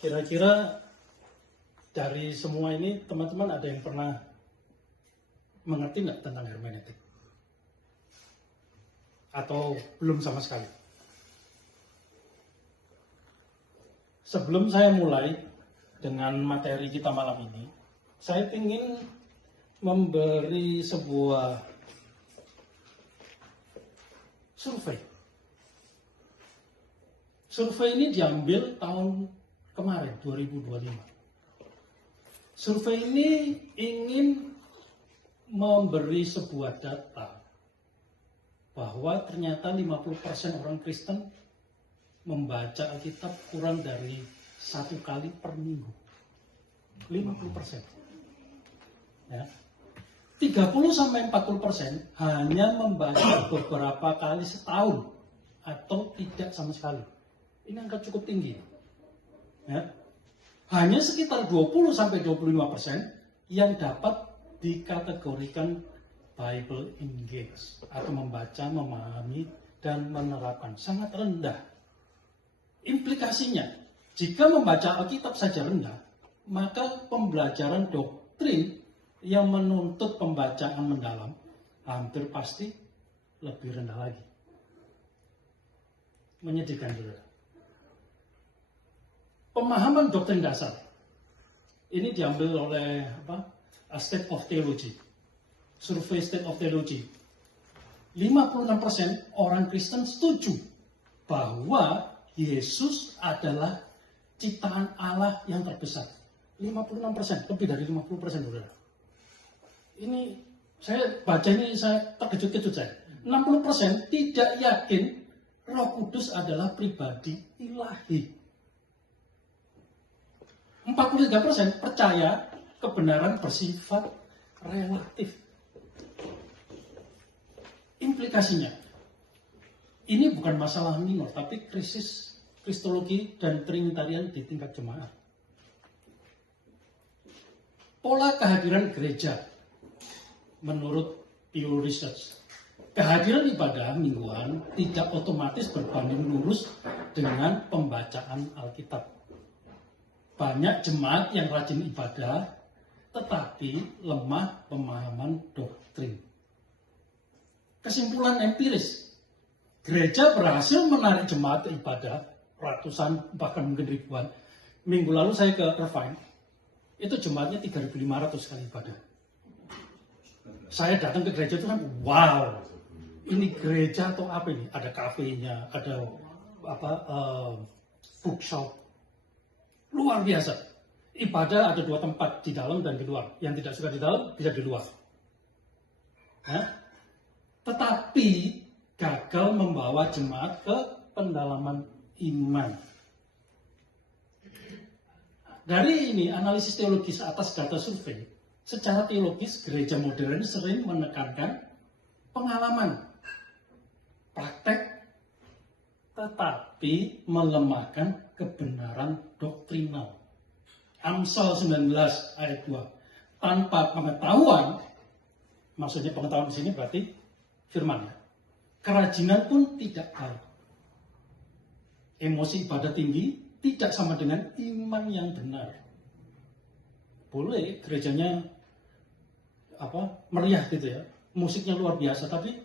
Kira-kira dari semua ini teman-teman ada yang pernah mengerti nggak tentang hermeneutik? Atau belum sama sekali? Sebelum saya mulai dengan materi kita malam ini, saya ingin memberi sebuah survei. Survei ini diambil tahun kemarin, 2025. Survei ini ingin memberi sebuah data bahwa ternyata 50% orang Kristen membaca Alkitab kurang dari 1 kali per minggu. 50%. Ya. 30-40% hanya membaca beberapa kali setahun atau tidak sama sekali. Ini angka cukup tinggi. Ya. Hanya sekitar 20-25% yang dapat dikategorikan Bible engage atau membaca, memahami, dan menerapkan. Sangat rendah. Implikasinya, jika membaca Alkitab saja rendah, maka pembelajaran doktrin yang menuntut pembacaan mendalam hampir pasti lebih rendah lagi. Menyedihkan juga. Pemahaman doktrin dasar ini diambil oleh State of Theology, survei State of Theology. 56% orang Kristen setuju bahwa Yesus adalah ciptaan Allah yang terbesar. 56%, lebih dari 50%, saudara. Ini saya baca ini saya terkejut-kejut saya. 60% tidak yakin Roh Kudus adalah pribadi ilahi. 43% percaya kebenaran bersifat relatif. Implikasinya, ini bukan masalah minor, tapi krisis kristologi dan trinitarian di tingkat jemaat. Pola kehadiran gereja, menurut Pew Research, kehadiran ibadah mingguan tidak otomatis berbanding lurus dengan pembacaan Alkitab. Banyak jemaat yang rajin ibadah, tetapi lemah pemahaman doktrin. Kesimpulan empiris, gereja berhasil menarik jemaat ke ibadah, ratusan bahkan mungkin ribuan. Minggu lalu saya ke Refine, itu jemaatnya 3.500 kali ibadah. Saya datang ke gereja itu kan, wow, ini gereja atau apa ini? Ada kafenya, ada bookshop. Luar biasa. Ibadah ada 2 tempat, di dalam dan di luar. Yang tidak suka di dalam, bisa di luar. Tetapi gagal membawa jemaat ke pendalaman iman. Dari ini, analisis teologis atas data survei, secara teologis gereja modern sering menekankan pengalaman, praktek, tetapi melemahkan kebenaran doktrinal. Amsal 19 ayat 2. Tanpa pengetahuan, maksudnya pengetahuan di sini berarti firman ya. Kerajinan pun tidak baik. Emosi ibadah tinggi tidak sama dengan iman yang benar. Boleh gerejanya meriah gitu ya, musiknya luar biasa, tapi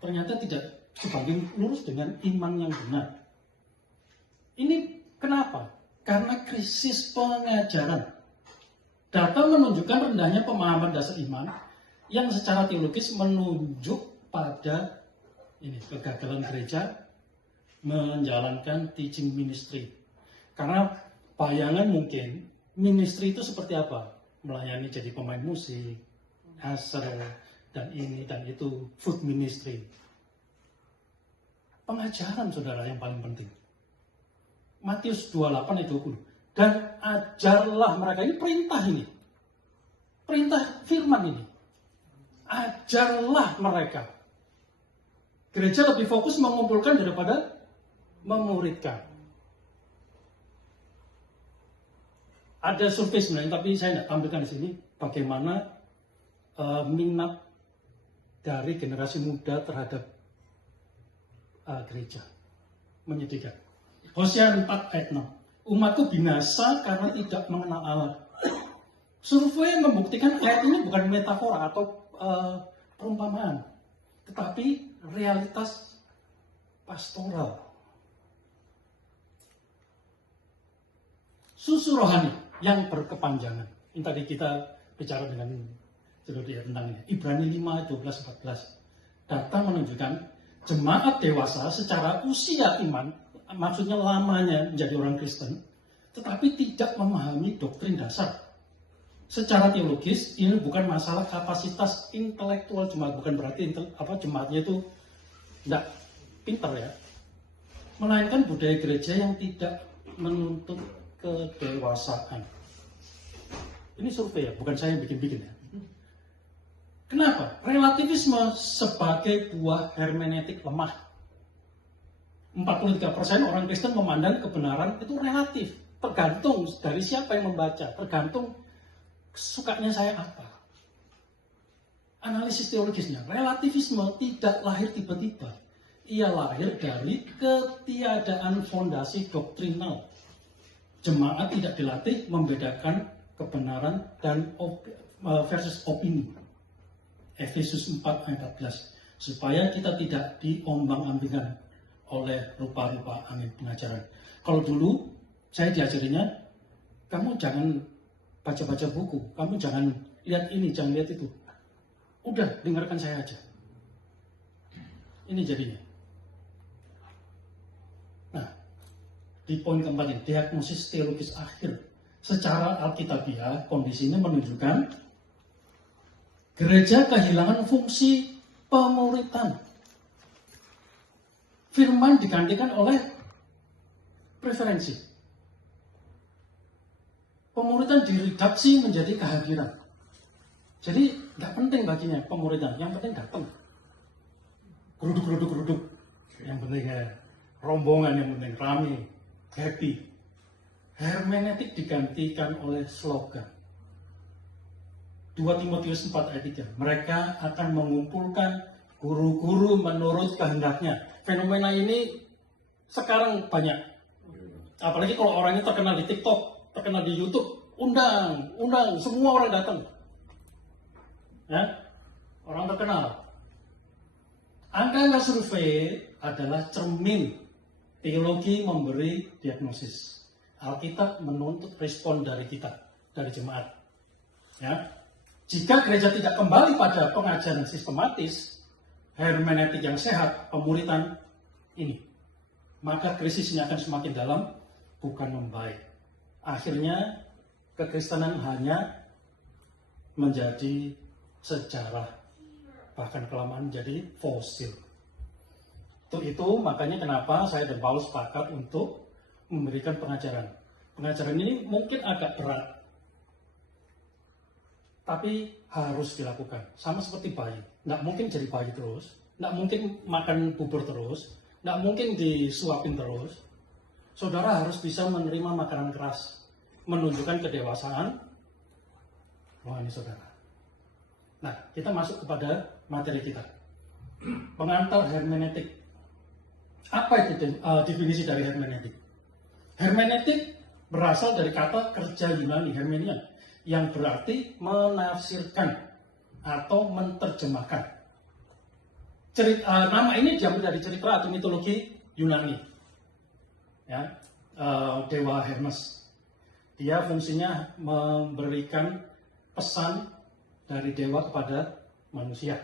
ternyata tidak sebanding lurus dengan iman yang benar. Ini kenapa? Karena krisis pengajaran. Data menunjukkan rendahnya pemahaman dasar iman yang secara teologis menunjuk pada kegagalan gereja menjalankan teaching ministry. Karena bayangan mungkin ministry itu seperti apa? Melayani jadi pemain musik, usher, dan ini dan itu, food ministry. Pengajaran, saudara, yang paling penting. Matius 28 ayat 20. Dan ajarlah mereka, ini perintah ini. Perintah firman ini. Ajarlah mereka. Gereja lebih fokus mengumpulkan daripada memuridkan. Ada survei sebenarnya, tapi saya tidak tampilkan di sini bagaimana minat dari generasi muda terhadap gereja. Menyedihkan. Hosea 4 ayat 6. Umatku binasa karena tidak mengenal Allah. Survei membuktikan ayat ini bukan metafora atau perumpamaan, tetapi realitas pastoral. Susu rohani yang berkepanjangan. Ini tadi kita bicara dengan Saudara tentang ini. Ibrani 5, 12, 14. Data menunjukkan jemaat dewasa secara usia iman, maksudnya lamanya menjadi orang Kristen, tetapi tidak memahami doktrin dasar. Secara teologis, ini bukan masalah kapasitas intelektual jemaat, bukan berarti jemaatnya itu tidak pintar ya. Melainkan budaya gereja yang tidak menuntut kedewasaan. Ini survei ya, bukan saya yang bikin-bikin ya. Kenapa? Relativisme sebagai buah hermeneutik lemah. 43% orang Kristen memandang kebenaran itu relatif. Tergantung dari siapa yang membaca. Tergantung sukanya saya apa. Analisis teologisnya. Relativisme tidak lahir tiba-tiba. Ia lahir dari ketiadaan fondasi doktrinal. Jemaat tidak dilatih membedakan kebenaran dan versus opini. Efesus 4 ayat 14. Supaya kita tidak diombang-ambingkan oleh rupa-rupa angin pengajaran. Kalau dulu saya diajarinya, kamu jangan baca-baca buku, kamu jangan lihat ini, jangan lihat itu. Udah, dengarkan saya aja. Ini jadinya. Nah, di poin keempat ini, diagnosis teologis akhir. Secara alkitabiah, kondisi ini menunjukkan gereja kehilangan fungsi pemuritan. Firman digantikan oleh preferensi. Pemuritan diredaksi menjadi kehadiran. Jadi nggak penting baginya pemuritan, yang penting datang. Geruduk. Yang penting ya, rombongan yang penting rame, happy. Hermeneutik digantikan oleh slogan. 2 Timotius 4 ayat 3. Mereka akan mengumpulkan guru-guru menurut kehendaknya. Fenomena ini sekarang banyak. Apalagi kalau orangnya terkenal di TikTok, terkenal di YouTube, undang, semua orang datang. Ya, orang terkenal. Angka-angka survei adalah cermin teologi memberi diagnosis. Alkitab menuntut respon dari kita, dari jemaat. Ya, jika gereja tidak kembali pada pengajaran sistematis, hermeneutik yang sehat, pemuritan ini, maka krisisnya akan semakin dalam, bukan membaik. Akhirnya kekristenan hanya menjadi sejarah, bahkan kelamaan menjadi fosil. Untuk itu makanya kenapa saya dan Paulus sepakat untuk memberikan pengajaran. Pengajaran ini mungkin agak berat, tapi harus dilakukan. Sama seperti bayi. Nggak mungkin jadi bayi terus. Nggak mungkin makan bubur terus. Nggak mungkin disuapin terus. Saudara harus bisa menerima makanan keras. Menunjukkan kedewasaan rohani saudara. Nah, kita masuk kepada materi kita. Pengantar hermeneutik. Apa itu definisi dari hermeneutik? Hermeneutik berasal dari kata kerja Yunani, hermenia, yang berarti menafsirkan atau menerjemahkan. Nama ini diambil dari cerita atau mitologi Yunani. Ya, dewa Hermes. Dia fungsinya memberikan pesan dari dewa kepada manusia.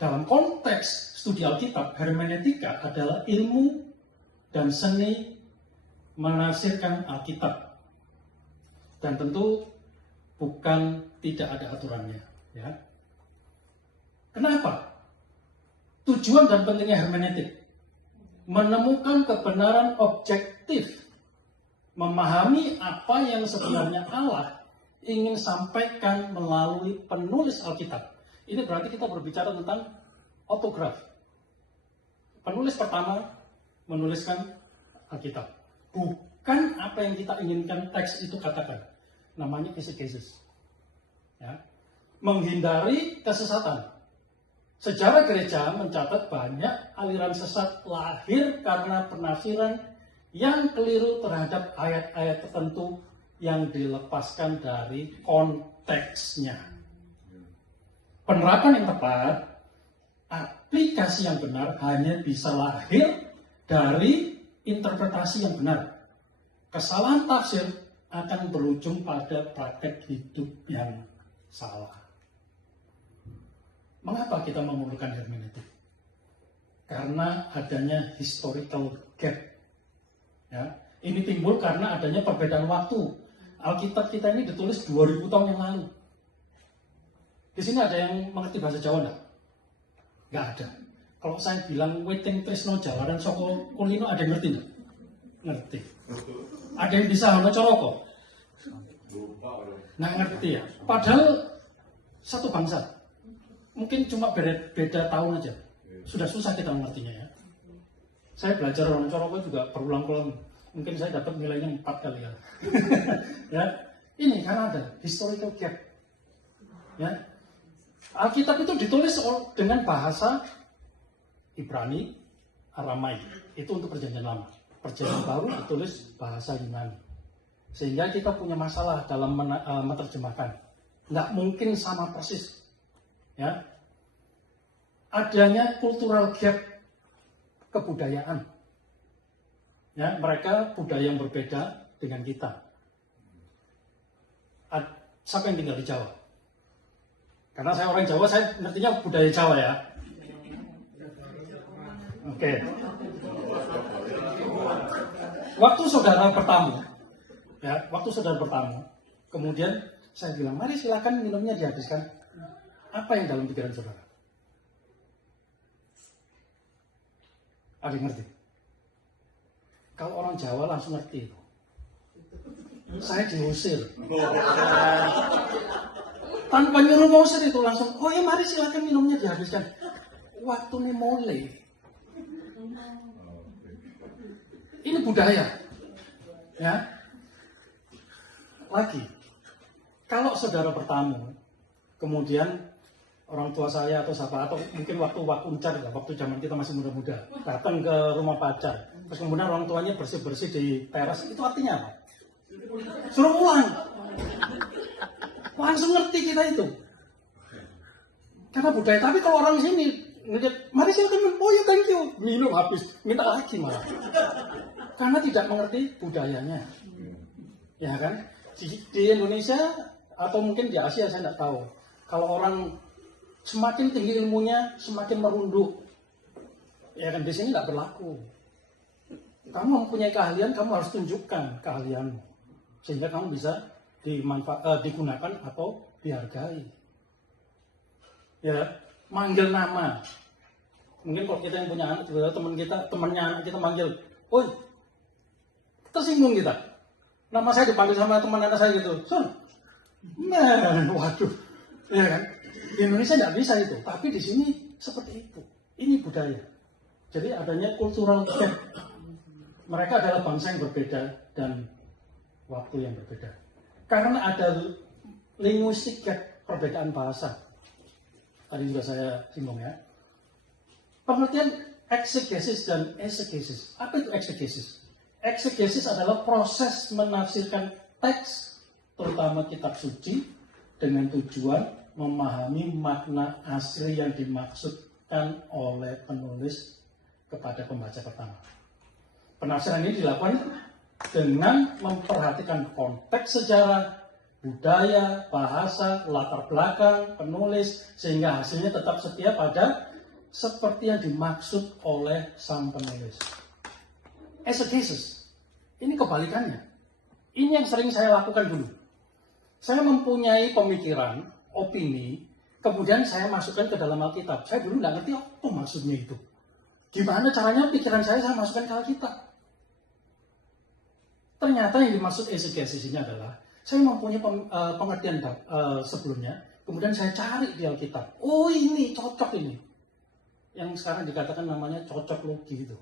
Dalam konteks studi Alkitab, hermeneutika adalah ilmu dan seni menafsirkan Alkitab. Dan tentu bukan tidak ada aturannya. Ya. Kenapa? Tujuan dan pentingnya hermeneutik menemukan kebenaran objektif, memahami apa yang sebenarnya Allah ingin sampaikan melalui penulis Alkitab. Ini berarti kita berbicara tentang autograf. Penulis pertama menuliskan Alkitab. Bukan apa yang kita inginkan teks itu katakan. Namanya exegesis. Ya. Menghindari kesesatan. Sejarah gereja mencatat banyak aliran sesat lahir karena penafsiran yang keliru terhadap ayat-ayat tertentu yang dilepaskan dari konteksnya. Penerapan yang tepat, aplikasi yang benar hanya bisa lahir dari interpretasi yang benar. Kesalahan tafsir akan berujung pada praktek hidup yang salah. Mengapa kita memerlukan hermeneutik? Karena adanya historical gap. Ya, ini timbul karena adanya perbedaan waktu. Alkitab kita ini ditulis 2000 tahun yang lalu. Di sini ada yang mengerti bahasa Jawa enggak? Enggak ada. Kalau saya bilang Weting Tresno Jalaran Soko Kulino, ada yang ngerti enggak? Ngerti. Ada yang bisa Hono Coroko? Nah, ngerti ya. Padahal satu bangsa. Mungkin cuma beda tahun aja. Sudah susah kita mengertinya ya. Saya belajar Hono Coroko juga berulang-ulang. Mungkin saya dapat nilainya 4 kali ya. Ya, ini karena ada historical gap. Ya, Alkitab itu ditulis dengan bahasa Ibrani, Aramai. Itu untuk perjanjian lama. Perjanjian baru ditulis bahasa Yunani. Sehingga kita punya masalah dalam menerjemahkan. Nggak mungkin sama persis. Ya, adanya cultural gap kebudayaan. Ya, mereka budaya yang berbeda dengan kita. Siapa yang tinggal di Jawa? Karena saya orang Jawa, saya ngertinya budaya Jawa ya. Oke. Waktu saudara bertamu, kemudian saya bilang, mari silakan minumnya dihabiskan. Apa yang dalam pikiran saudara? Ada yang ngerti? Kalau orang Jawa langsung ngerti itu. Saya diusir. Tanpa nyuruh ngusir itu langsung, oh ya mari silakan minumnya dihabiskan. Waktu ini mulai. Ini budaya. Ya. Lagi. Kalau saudara bertamu, kemudian orang tua saya atau siapa, atau mungkin waktu zaman kita masih muda-muda, datang ke rumah pacar, terus kemudian orang tuanya bersih-bersih di teras, itu artinya apa? Suruh pulang. Langsung ngerti kita itu. Karena budaya. Tapi kalau orang sini ngeliat, mari silakan minum, oh ya thank you, minum habis, minta lagi malah. Karena tidak mengerti budayanya. Ya kan? Di Indonesia atau mungkin di Asia saya tidak tahu. Kalau orang semakin tinggi ilmunya, semakin merunduk. Ya kan, di sini nggak berlaku. Kamu mempunyai keahlian, kamu harus tunjukkan keahlianmu. Sehingga kamu bisa digunakan atau dihargai. Ya, manggil nama. Mungkin kalau kita yang punya anak, temannya anak kita manggil, "Oi." Tersinggung kita. Nama saya dipanggil sama teman anak saya gitu. "Son." Nah, waduh. Ya kan? Di Indonesia tidak bisa itu, tapi di sini seperti itu. Ini budaya. Jadi adanya cultural gap. Mereka adalah bangsa yang berbeda dan waktu yang berbeda. Karena ada linguistik gap, perbedaan bahasa. Tadi juga saya singgung ya. Pengertian eksegesis dan esegesis. Apa itu eksegesis? Eksegesis adalah proses menafsirkan teks, terutama kitab suci, dengan tujuan memahami makna asli yang dimaksudkan oleh penulis kepada pembaca pertama. Penafsiran ini dilakukan dengan memperhatikan konteks sejarah, budaya, bahasa, latar belakang, penulis, sehingga hasilnya tetap setia pada seperti yang dimaksud oleh sang penulis. Exegesis, ini kebalikannya. Ini yang sering saya lakukan dulu. Saya mempunyai pemikiran, opini, kemudian saya masukkan ke dalam Alkitab. Saya dulu nggak ngerti apa maksudnya itu. Gimana caranya pikiran saya masukkan ke Alkitab. Ternyata yang dimaksud exegesis ini adalah saya mempunyai pengertian sebelumnya, kemudian saya cari di Alkitab. Oh ini cocok ini. Yang sekarang dikatakan namanya cocok logi itu.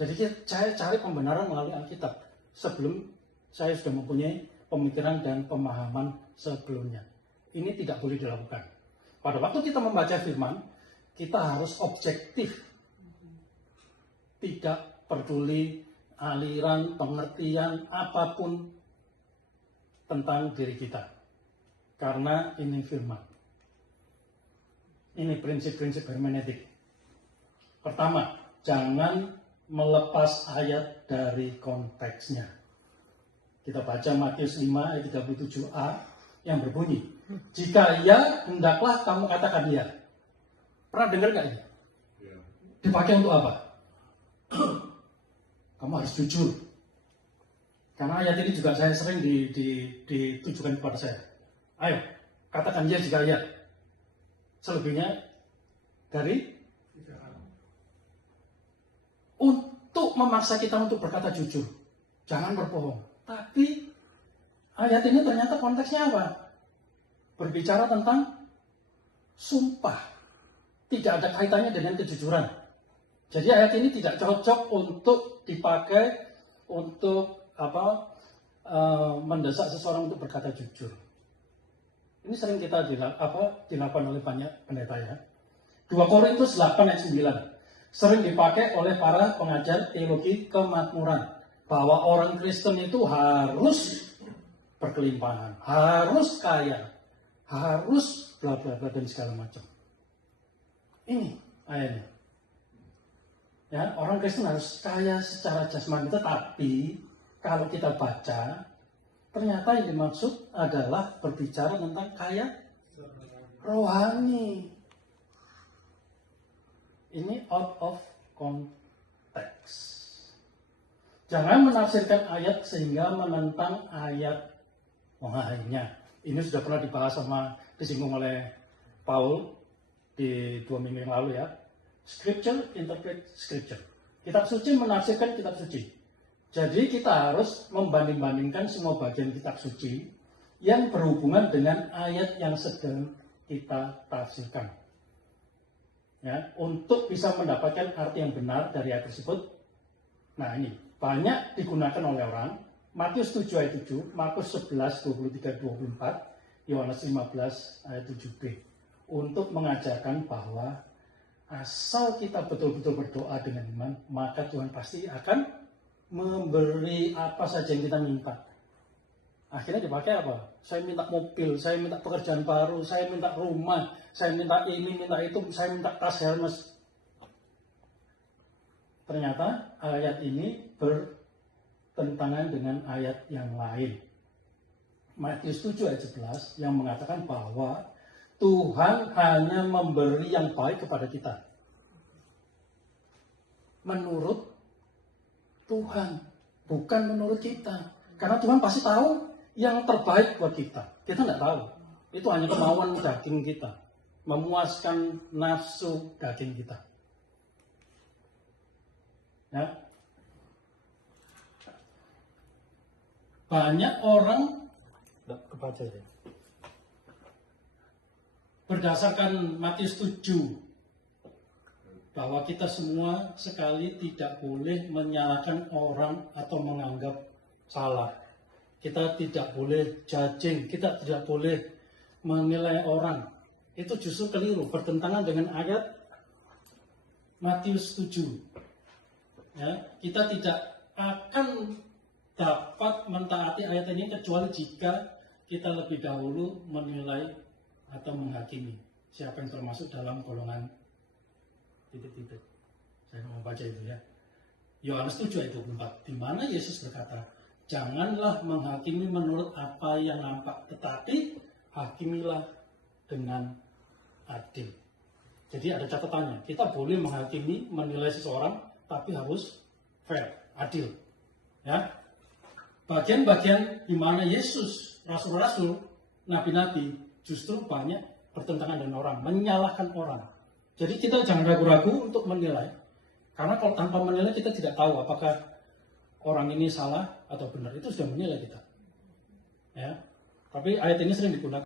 Jadi saya cari pembenaran melalui Alkitab sebelum saya sudah mempunyai pemikiran dan pemahaman sebelumnya. Ini tidak boleh dilakukan. Pada waktu kita membaca firman, kita harus objektif. Tidak peduli aliran, pengertian, apapun tentang diri kita. Karena ini firman. Ini prinsip-prinsip hermeneutik. Pertama, jangan melepas ayat dari konteksnya. Kita baca Matius 5 ayat 37a yang berbunyi, jika ya, hendaklah kamu katakan ya. Pernah dengar gak ini? Dipakai untuk apa? Kamu harus jujur. Karena ayat ini juga saya sering ditujukan kepada saya. Ayo, katakan ya jika ya. Selebihnya dari untuk memaksa kita untuk berkata jujur. Jangan berbohong. Tapi ayat ini ternyata konteksnya apa? Berbicara tentang sumpah. Tidak ada kaitannya dengan kejujuran. Jadi ayat ini tidak cocok untuk dipakai untuk mendesak seseorang untuk berkata jujur. Ini sering kita dilakukan oleh banyak pendeta ya. 2 Korintus 8 ayat 9 sering dipakai oleh para pengajar teologi kemakmuran bahwa orang Kristen itu harus berkelimpahan, harus kaya, harus bla bla bla dan segala macam. Ini ayatnya. Ya, orang Kristen harus kaya secara jasmani, tetapi kalau kita baca, ternyata yang dimaksud adalah berbicara tentang kaya rohani. Ini out of context. Jangan menafsirkan ayat sehingga menentang ayat lainnya. Ini sudah pernah dibahas disinggung oleh Paul di 2 minggu yang lalu ya. Scripture interpret scripture. Kitab suci menafsirkan kitab suci. Jadi kita harus membanding-bandingkan semua bagian kitab suci yang berhubungan dengan ayat yang sedang kita tafsirkan. Ya, untuk bisa mendapatkan arti yang benar dari ayat tersebut. Nah ini, banyak digunakan oleh orang. Matius 7 ayat 7, Markus 11, 23, 24, Yohanes 15 ayat 7b. Untuk mengajarkan bahwa asal kita betul-betul berdoa dengan iman, maka Tuhan pasti akan memberi apa saja yang kita minta. Akhirnya dipakai apa? Saya minta mobil, saya minta pekerjaan baru, saya minta rumah, saya minta ini, minta itu, saya minta tas Hermes. Ternyata ayat ini bertentangan dengan ayat yang lain. Matius 7 ayat 11 yang mengatakan bahwa Tuhan hanya memberi yang baik kepada kita. Menurut Tuhan, bukan menurut kita. Karena Tuhan pasti tahu yang terbaik buat kita. Kita tidak tahu. Itu hanya kemauan daging kita. Memuaskan nafsu daging kita. Ya. Banyak orang kebaca ya. Berdasarkan Matius 7 bahwa kita semua sekali tidak boleh menyalahkan orang atau menganggap salah. Kita tidak boleh judging, kita tidak boleh menilai orang. Itu justru keliru, bertentangan dengan ayat Matius 7. Ya, kita tidak akan dapat mentaati ayat ini kecuali jika kita lebih dahulu menilai atau menghakimi siapa yang termasuk dalam golongan titik-titik. Saya mau baca itu ya. Yohanes 7 ayat 24, di mana Yesus berkata, janganlah menghakimi menurut apa yang nampak, tetapi hakimilah dengan adil. Jadi ada catatannya, kita boleh menghakimi, menilai seseorang, tapi harus fair, adil. Ya, bagian-bagian di mana Yesus, rasul-rasul, nabi-nabi justru banyak bertentangan dengan orang, menyalahkan orang. Jadi kita jangan ragu-ragu untuk menilai, karena kalau tanpa menilai kita tidak tahu apakah orang ini salah atau benar. Itu sudah menilai kita. Ya, tapi ayat ini sering digunakan.